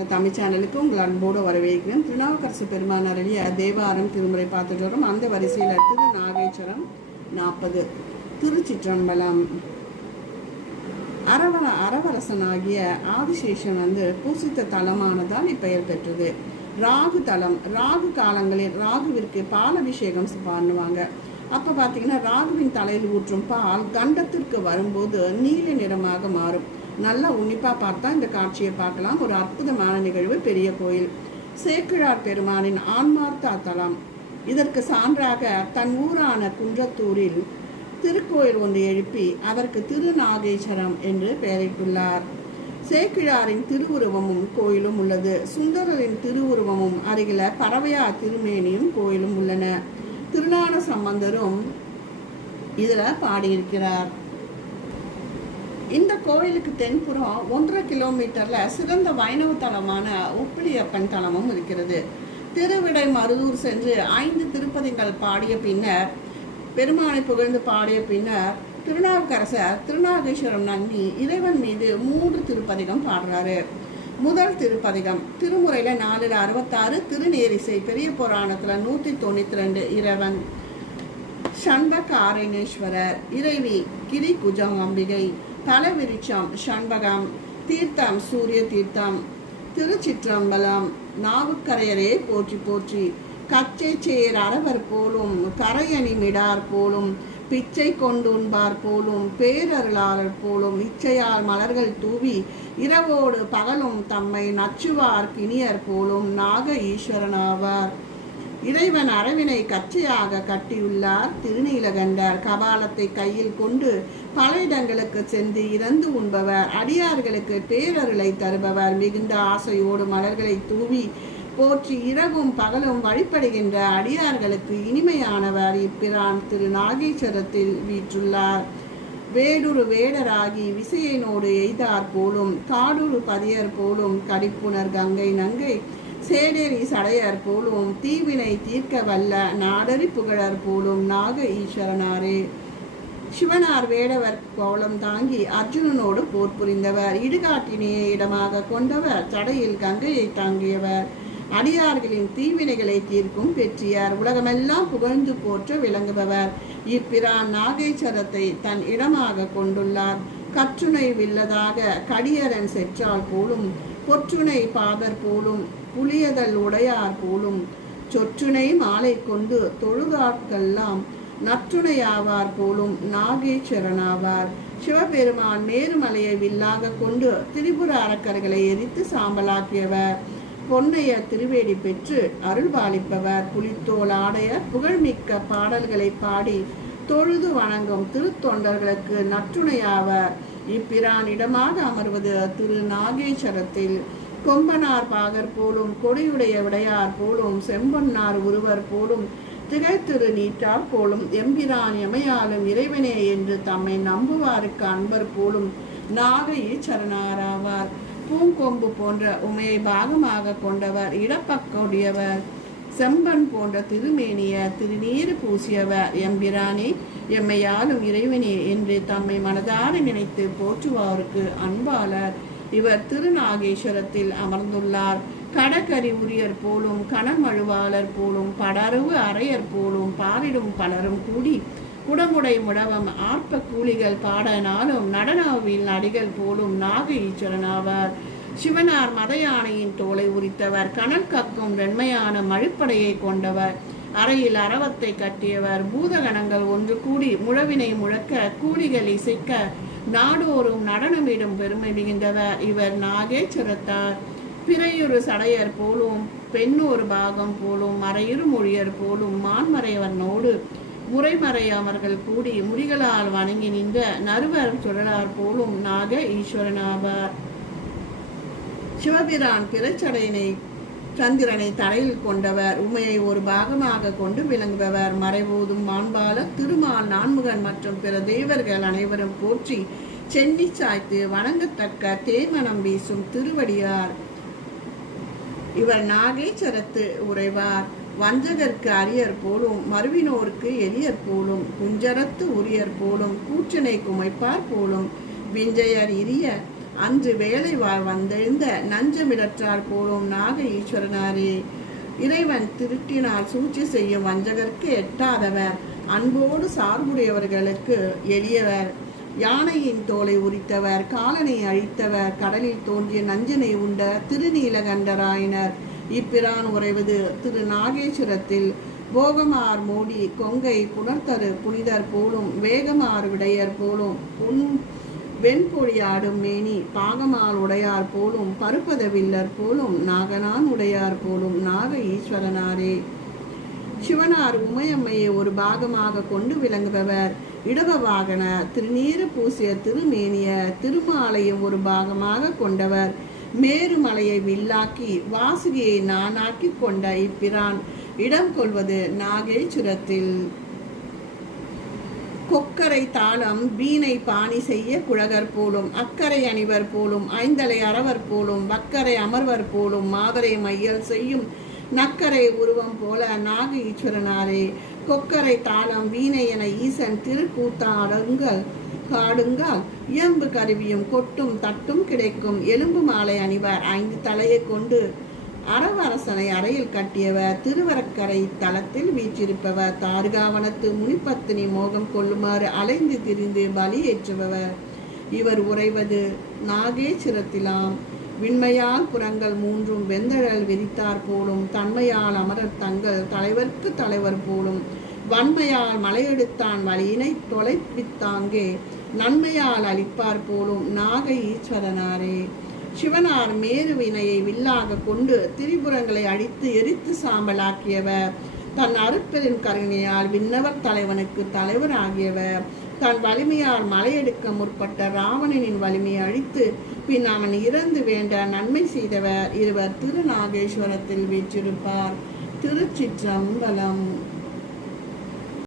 இந்த தமிழ் சேனலுக்கு உங்கள் அன்போடு வரவேற்கிறேன். திருநாவுக்கரசு பெருமானார் அருளிய தேவாரம் திருமுறை பார்த்துட்டு வரோம். அந்த வரிசையில் அடுத்தது நாகேஸ்வரம் நாற்பது திருச்சிற்றம்பலம் அரவர அரவரசனாகிய ஆதிசேஷன் வந்து பூசித்த தலமானதால் இப்பெயர் பெற்றது. ராகு தலம் ராகு காலங்களில் ராகுவிற்கு பால் அபிஷேகம் பண்ணுவாங்க. அப்போ பார்த்தீங்கன்னா ராகுவின் தலையில் ஊற்றும் பால் கண்டத்திற்கு வரும்போது நீல நிறமாக மாறும். நல்லா உன்னிப்பாக பார்த்தா இந்த காட்சியை பார்க்கலாம். ஒரு அற்புதமான நிகழ்வு பெரிய கோயில். சேக்கிழார் பெருமானின் ஆன்மார்த்தா தலம். இதற்கு சான்றாக தன் ஊரான குன்றத்தூரில் திருக்கோயில் ஒன்று எழுப்பி அதற்கு திருநாகேஸ்வரம் என்று பெயரிட்டுள்ளார். சேக்கிழாரின் திருவுருவமும் கோயிலும் உள்ளது. சுந்தரரின் திருவுருவமும் அருகில பறவையா திருமேனியும் கோயிலும் உள்ளன. திருஞான சம்பந்தரும் இதில் பாடியிருக்கிறார். இந்த கோயிலுக்கு தென்புறம் ஒன்றரை கிலோமீட்டரில் சிறந்த வைணவ தலமான உப்பிலியப்பன் தலமும் இருக்கிறது. திருவிடை மருதூர் சென்று ஐந்து திருப்பதிகள் பாடிய பின்னர் பெருமானை புகழ்ந்து பாடிய பின்னர் திருநாவுக்கரசர் திருநாகேஸ்வரம் நன்னி இறைவன் மீது மூன்று திருப்பதிகம் பாடுறாரு. முதல் திருப்பதிகம் திருமுறையில் நாலில் அறுபத்தாறு திருநேரிசை பெரிய புராணத்தில் நூற்றி தொண்ணூற்றி ரெண்டு இறைவன் ஷண்பகாரணேஸ்வரர் இறைவி கிரி குஜம் தல தலவிருச்சம் ஷண்பகம் தீர்த்தம் சூரிய தீர்த்தம் திருச்சிற்றம்பலம் நாவுக்கரையரே போற்றி போற்றி கச்சை சேர் அரவர் போலும் கரையணி மிடார் போலும் பிச்சை கொண்டுண்பார் போலும் பேரருளாளர் போலும் இச்சையால் மலர்கள் தூவி இரவோடு பகலும் தம்மை நச்சுவார் கிணியர் போலும் நாக ஈஸ்வரனாவார். இறைவன் அரவினை கச்சையாக கட்டியுள்ளார். திருநீலகண்டர் கபாலத்தை கையில் கொண்டு பல இடங்களுக்கு சென்று இறந்து உண்பவர். அடியார்களுக்கு பேரருளை தருபவர். மிகுந்த ஆசையோடு மலர்களை தூவி போற்றி இரவும் பகலும் வழிபடுகின்ற அடியார்களுக்கு இனிமையானவர். இப்பிரான் திரு நாகேஸ்வரத்தில் வீற்றுள்ளார். வேடுரு வேடராகி விசையனோடு எய்தார் போலும் காடுரு பதியர் போலும் கடிப்புணர் கங்கை நங்கை சேடேரி சடையர் போலும் தீவினை தீர்க்க வல்ல நாடரி புகழர் போலும் நாக ஈஸ்வரனாரே. சிவனார் வேடவர் கோலம் தாங்கி அர்ஜுனனோடு போர் புரிந்தவர். இடுகாட்டினையே இடமாக கொண்டவர் சடையில் கங்கையை தாங்கியவர். அடியார்களின் தீவினைகளை தீர்க்கும் பெற்றியார். உலகமெல்லாம் புகழ்ந்து போற்ற விளங்குபவர். இப்பிரான் நாகேஸ்வரத்தை தன் இடமாக கொண்டுள்ளார். கற்றுணை வில்லதாக கடியரன் செற்றால் போலும் பொற்றுணை பாதர் போலும் புளியதல் உடையார் போலும் சொற்றுணை மாலை கொண்டு தொழுதாட்கெல்லாம் நற்றுணையாவார் போலும் நாகேஸ்வரனாவார் சிவபெருமான் மேருமலையை வில்லாக கொண்டு திரிபுர அரக்கர்களை எரித்து சாம்பலாக்கியவர். பொன்னைய திருவேடி பெற்று அருள்பாலிப்பவர் புலித்தோல் ஆடையர் புகழ்மிக்க பாடல்களை பாடி தொழுது வணங்கும் திருத்தொண்டர்களுக்கு நற்றுணையாவர் இப்பிரானிடமாக அமர்வது திரு நாகேஸ்வரத்தில் கொம்பனார் பாகர் போலும் கொடியுடைய விடையார் போலும் செம்பொன்னார் ஒருவர் போலும் திகைத்திரு நீட்டார் போலும் எம்பிரான் எமையாலும் இறைவனே என்று தம்மை நம்புவாருக்கு அன்பர் போலும் நாக ஈச்சரனாராவார் பூங்கொம்பு போன்ற உமையை பாகமாக கொண்டவர் இடப்பக்கூடியவர். செம்பன் போன்ற திருமேனிய திருநீறு பூசியவர் எம்பிரானே எம்மையாலும் இறைவனே என்று தம்மை மனதார நினைத்து போற்றுவாருக்கு அன்பாளர். இவர் திருநாகேஸ்வரத்தில் அமர்ந்துள்ளார். கடற்கரி உரியர் போலும் கணமழுவாளர் போலும் படரவு அறையர் போலும் பாரிடும் பலரும் கூடி குடமுடை முடவம் ஆர்ப்ப கூலிகள் பாடனாலும் நடனாவில் நடிகள் போலும் நாக ஈஸ்வரனாவார் சிவனார் மத யானையின் தோலை உரித்தவர் கணல் கக்கும் வெண்மையான மழிப்படையை கொண்டவர் அறையில் அரவத்தை கட்டியவர் பூதகணங்கள் ஒன்று கூடி முழவினை முழக்க கூலிகள் இசைக்க நாடோறும் நடனமிடும் பெருமை மிகுந்தவர். இவர் நாகேஸ்வரத்தார். பிறையொரு சடையர் போலும் பெண்ணொரு பாகம் போலும் மறையிரு மொழியர் போலும் மான்மறையவனோடு முறைமறை அவர்கள் கூடி முடிகளால் வணங்கி நின்ற நறுவர் சுழலார் போலும் நாக ஈஸ்வரனாவார். சிவபிரான் பிரச்சடையினை சந்திரனை தலையில் கொண்டவர். உமையை ஒரு பாகமாக கொண்டு விளங்குபவர். மறைபோதும் மாண்பாளர் திருமால் நான்முகன் மற்றும் பிற தேவர்கள் அனைவரும் போற்றி சென்னி சாய்த்து வணங்கத்தக்க தேமனம் வீசும் திருவடியார். இவர் நாகேச்சரத்து உறைவார். வஞ்சகர்க்கு அரியர் போலும் மறுவினோருக்கு எரியர் போலும் குஞ்சரத்து உரியர் போலும் கூற்றனை குமைப்பார் போலும் விஞ்சையர் இரிய அன்று வேலை வாழ் வந்தெழுந்த நஞ்சமிடற்றார் போலும் நாக ஈஸ்வரனாரே இறைவன் திருட்டினால் சூழ்ச்சி செய்யும் வஞ்சகருக்கு எட்டாதவர். அன்போடு சார்புடையவர்களுக்கு எளியவர். யானையின் தோலை உரித்தவர் காலனை அழித்தவர். கடலில் தோன்றிய நஞ்சனை உண்ட திருநீலகண்டராயினர். இப்பிரான் உறைவது திரு நாகேஸ்வரத்தில். போகமார் மோடி கொங்கை புணர்த்தரு புனிதர் போலும் வேகமார் விடையர் போலும். பொன் வெண்பொழியாடும் மேனி பாகமால் உடையார் போலும் பருப்பத வில்லர் போலும் நாகனான் உடையார் போலும் நாக ஈஸ்வரனாரே. சிவனார் உமையம்மையை ஒரு பாகமாக கொண்டு விளங்குபவர். இடவ வாகன திருநீறு பூசிய திருமேனிய திருமாலையும் ஒரு பாகமாக கொண்டவர். மேருமலையை வில்லாக்கி வாசுகியை நானாக்கி கொண்ட இப்பிரான். இடம் கொள்வது நாகேச்சுரத்தில். கொக்கரை தாளம் வீணை பாணி செய்ய குழகர் போலும் அக்கறை அணிவர் போலும் ஐந்தலை அறவர் போலும் வக்கரை அமர்வர் போலும் மாதரை மையல் செய்யும் நக்கரை உருவம் போல நாக ஈஸ்வரனாரே. கொக்கரை தாளம் வீணை என ஈசன் திருக்கூத்தாடுங்கள் காடுங்கால் இயம்பு கருவியும் கொட்டும் தட்டும் கிடைக்கும். எலும்பு மாலை அணிவர் ஐந்து தலையை கொண்டு அரவரசனை அறையில் கட்டியவர் திருவரக்கரை தளத்தில் வீற்றிருப்பவர் தாருகாவனத்து முனிப்பத்தினி மோகம் கொள்ளுமாறு அலைந்து திரிந்து பலியேற்றுபவர். இவர் உறைவது நாகேஸ்வரத்திலாம் விண்மையால் புறங்கள் மூன்றும் வெந்தழல் விரித்தார் போலும் தன்மையால் அமரர் தங்கள் தலைவர்க்கு தலைவர் போலும். வன்மையால் மலையெடுத்தான் வழியினை தொலைப்பித்தாங்கே நன்மையால் அளிப்பார் போலும் நாக ஈஸ்வரனாரே. சிவனார் மேரு வினையை வில்லாக கொண்டு திரிபுரங்களை அடித்து எரித்து சாம்பலாக்கியவர். தன் அருட்பெரும் கருணையால் விண்ணவர் தலைவனுக்கு தலைவர் ஆகியவர் தன் வலிமையால் மலையெடுக்க முற்பட்ட ராவணனின் வலிமையை அழித்து பின் அவன் இறந்து வேண்ட நன்மை செய்தவர். இருவர் திருநாகேஸ்வரத்தில் வீற்றிருப்பார். திருச்சிற்றம்பலம்.